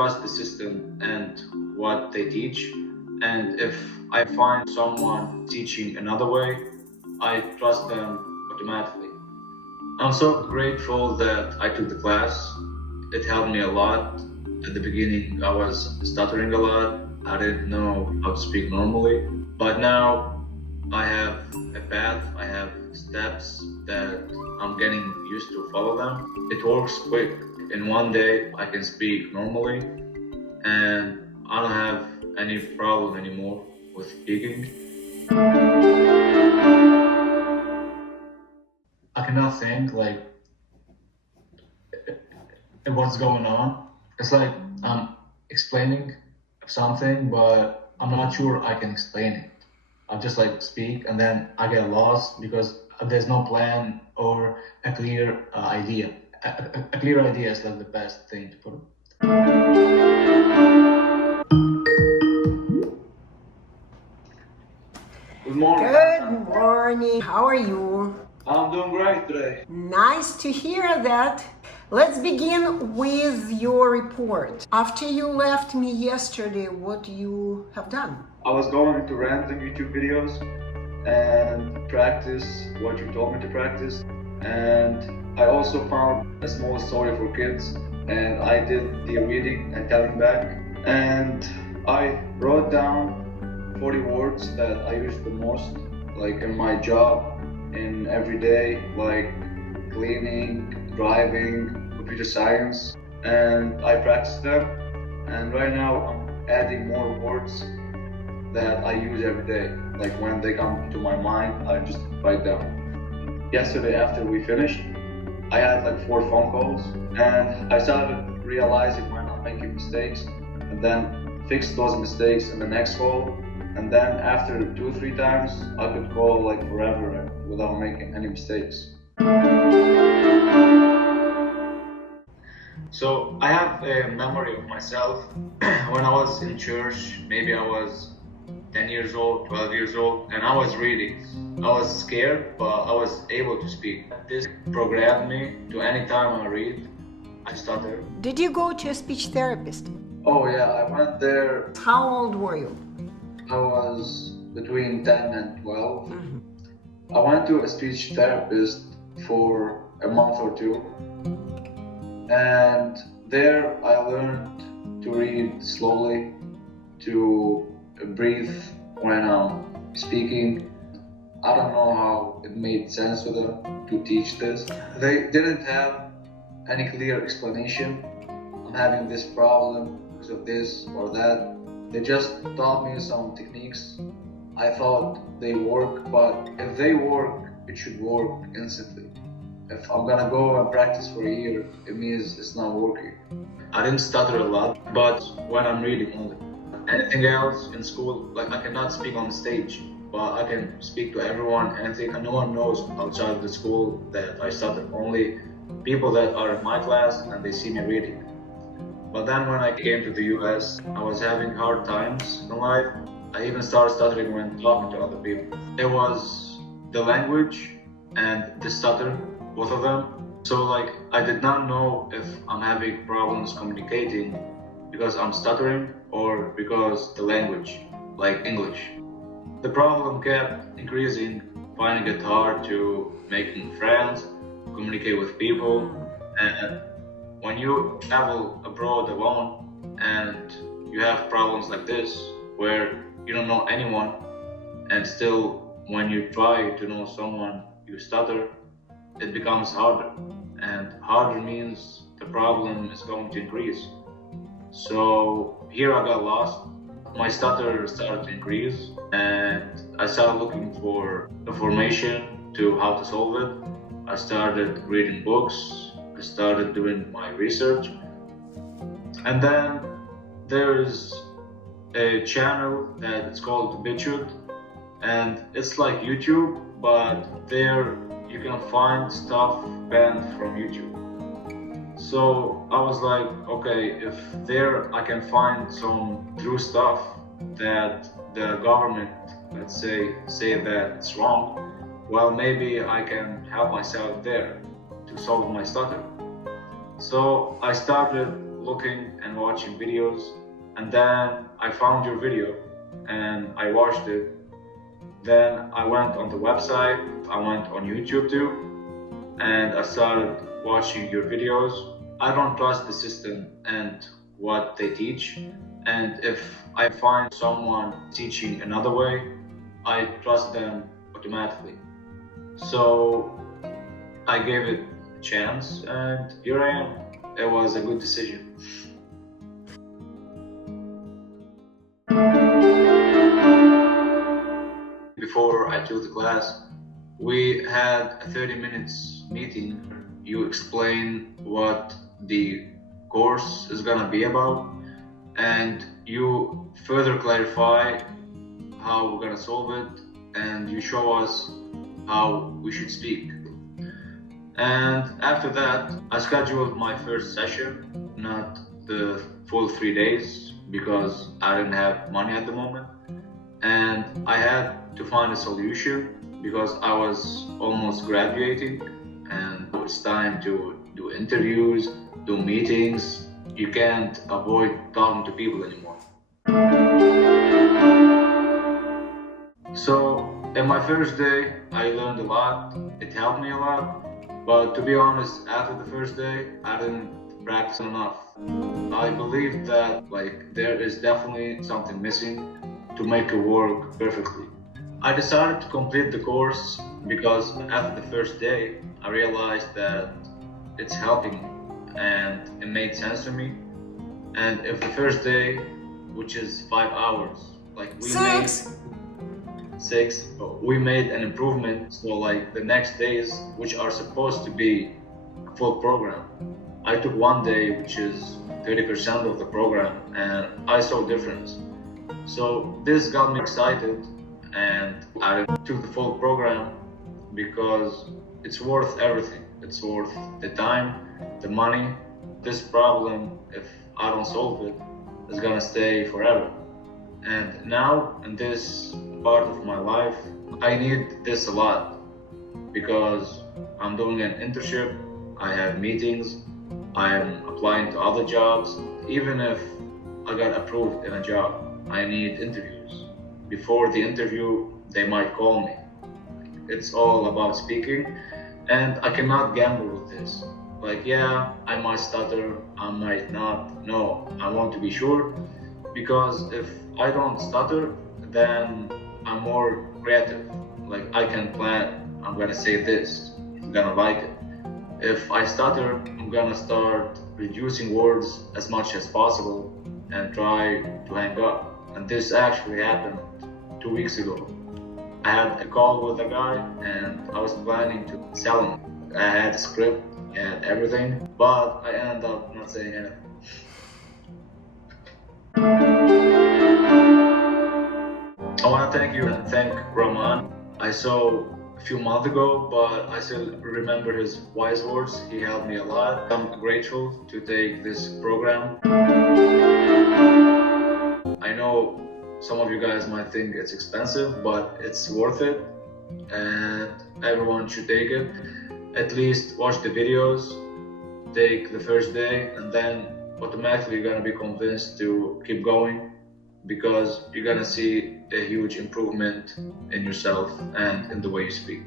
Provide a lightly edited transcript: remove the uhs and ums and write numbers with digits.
trust the system and what they teach. And if I find someone teaching another way, I trust them automatically. I'm so grateful that I took the class. It helped me a lot. At the beginning, I was stuttering a lot. I didn't know how to speak normally. But now I have a path, I have steps that I'm getting used to follow them. It works quick. In one day, I can speak normally, and I don't have any problem anymore with speaking. I cannot think like what's going on. It's like I'm explaining something, but I'm not sure I can explain it. I just like speak and then I get lost because there's no plan or a clear idea. A clear idea is like the best thing to put it. Good morning. Good morning. How are you? I'm doing great today. Nice to hear that. Let's begin with your report. After you left me yesterday, what you have done? I was going to random YouTube videos and practice what you told me to practice. And I also found a small story for kids, and I did the reading and telling back. And I wrote down 40 words that I use the most, like in my job, in every day, like cleaning, driving, computer science, and I practice them. And right now I'm adding more words that I use every day. Like when they come to my mind, I just write down. Yesterday after we finished, I had like 4 phone calls, and I started realizing when I'm making mistakes, and then fix those mistakes in the next call. And then after 2-3 times, I could call like forever without making any mistakes. So I have a memory of myself when I was in church. Maybe I was 10 years old, 12 years old, and I was reading. I was scared, but I was able to speak. This programmed me to any time I read, I stutter. Did you go to a speech therapist? Oh yeah, I went there. How old were you? I was between 10 and 12. I went to a speech therapist for a month or 2. And there I learned to read slowly, to breathe when I'm speaking. I don't know how it made sense for them to teach this. They didn't have any clear explanation. I'm having this problem because of this or that. They just taught me some techniques. I thought they work, but if they work, it should work instantly. If I'm gonna go and practice for a year, it means it's not working. I didn't stutter a lot, but when I'm reading only. Anything else in school, like I cannot speak on the stage, but I can speak to everyone, and no one knows outside of the school that I stutter. Only people that are in my class and they see me reading. But then when I came to the US, I was having hard times in life. I even started stuttering when talking to other people. It was the language and the stutter, both of them. So like I did not know if I'm having problems communicating because I'm stuttering or because the language, like English. The problem kept increasing, finding it hard to making friends, communicate with people, and when you travel abroad alone and you have problems like this where you don't know anyone, and still when you try to know someone you stutter, it becomes harder, and harder means the problem is going to increase. So here I got lost. My stutter started to increase, and I started looking for information to how to solve it. I started reading books, I started doing my research, and then there's a channel that it's called Bichut, and it's like YouTube, but there you can find stuff banned from YouTube. So I was like, okay, if there I can find some true stuff that the government, let's say that it's wrong, well, maybe I can help myself there to solve my stutter. So I started looking and watching videos, and then I found your video and I watched it. Then I went on the website, I went on YouTube too, and I started watching your videos. I don't trust the system and what they teach, and if I find someone teaching another way, I trust them automatically. So I gave it a chance, and here I am. It was a good decision. Before I took the class, we had a 30 minutes meeting. You explain what the course is gonna be about, and you further clarify how we're gonna solve it, and you show us how we should speak. And after that, I scheduled my first session, not the full 3 days, because I didn't have money at the moment. And I had to find a solution because I was almost graduating, and it's time to do interviews, do meetings. You can't avoid talking to people anymore. So in my first day, I learned a lot. It helped me a lot. But to be honest, after the first day, I didn't practice enough. I believe that there is definitely something missing to make it work perfectly. I decided to complete the course because after the first day, I realized that it's helping me and it made sense to me. And if the first day, which is 5 hours, we made an improvement. So the next days, which are supposed to be a full program, I took one day, which is 30% of the program, and I saw a difference. So this got me excited, and I took the full program because it's worth everything. It's worth the time, the money. This problem, if I don't solve it, is gonna stay forever. And now, in this part of my life, I need this a lot because I'm doing an internship, I have meetings, I'm applying to other jobs. Even if I got approved in a job, I need interviews. Before the interview, they might call me. It's all about speaking, and I cannot gamble with this. Yeah, I might stutter, I might not. No, I want to be sure, because if I don't stutter, then I'm more creative. I can plan, I'm gonna say this, I'm gonna like it. If I stutter, I'm gonna start reducing words as much as possible and try to hang up. And this actually happened 2 weeks ago. I had a call with a guy and I was planning to sell him. I had a script and everything, but I ended up not saying anything. I want to thank you and thank Rahman. I saw a few months ago, but I still remember his wise words. He helped me a lot. I'm grateful to take this program. I know some of you guys might think it's expensive, but it's worth it, and everyone should take it. At least watch the videos, take the first day, and then automatically you're gonna be convinced to keep going, because you're gonna see a huge improvement in yourself and in the way you speak.